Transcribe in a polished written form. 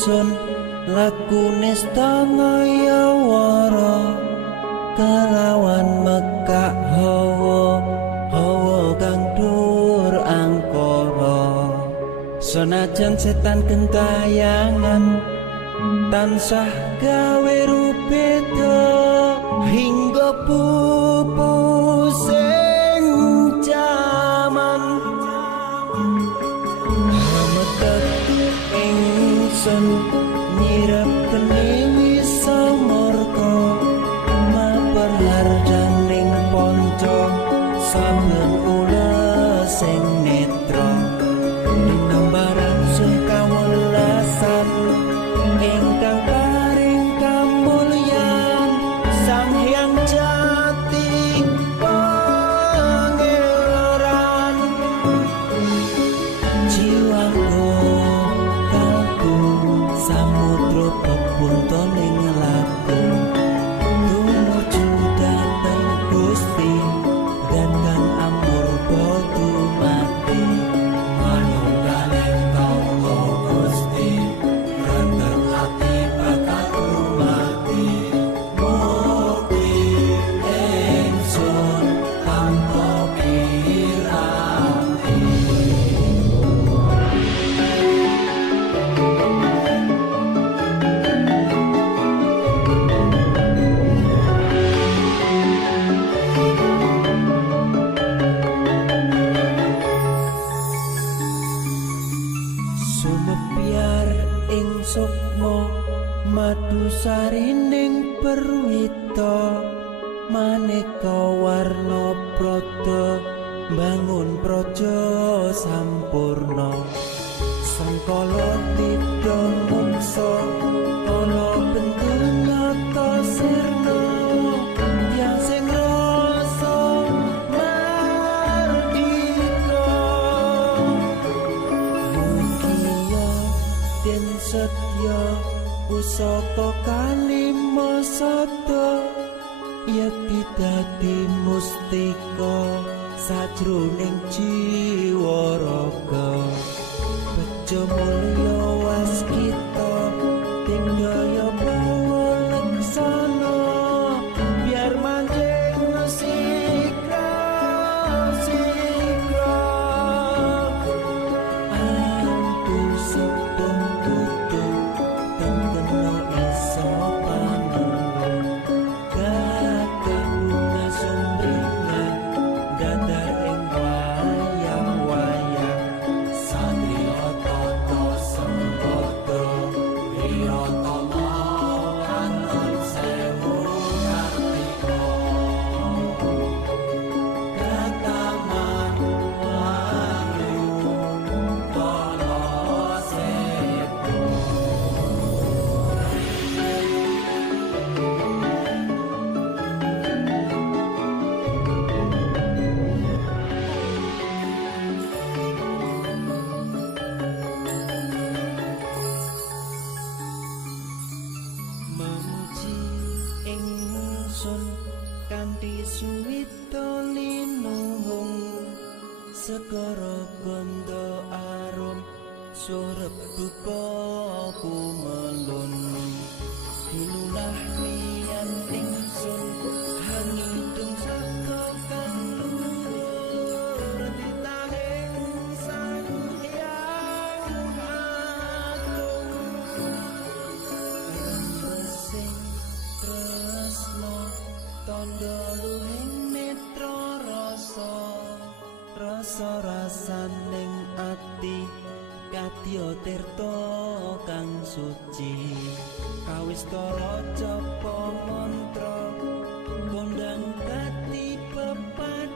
ingsun lakune stangaya wara kelawan mekak hawa kang dur angkara senajan setan gentayangan tansah gawe rupeda hingga pupu sing jaman hametetu ingsun nyirep kenewi samorka maperharjaning ponco saben ula sing netra dinambaran sing kawelasan ingkang paring kamulyan Sang Hyang Jati Pangeran jiwaku kalbu samudra pepuntaning laku tumuju dhateng Gusti dan kang amur bodu mati manunggaling tangga Gusti rendeng ati bakal mati mukti ingsun tanpa piranti sumebyar ing sukma madu sarining perwita maneka warna prada bangun praja sampurna sangkala tidha mungsa kala bentunata sirna yang sing rasa mardika mugia den setya pusaka kalima sada yekti dadi mustika sajroning jiwa raga bejo mulya waskita tingdaya pawalaksana biar manjing sikra aku sepung tutup tengkena iso panulung gagah bunga sumringah dadar ing wayang-wayang satria tata sembada priyatama anon sewu kartika kataman lalu kala sepo memuji ingsun kanthi suwita linuhung segara gondo arum surep dupa kumelun hilulah wiyan ingsun hangidung saka kang luhur titahing Sang Hyang Agung rembesing tresna tandha luhing netra rasa-rasaning ati kadya tirta kang suci kawistara japa mantra kondang kati pepat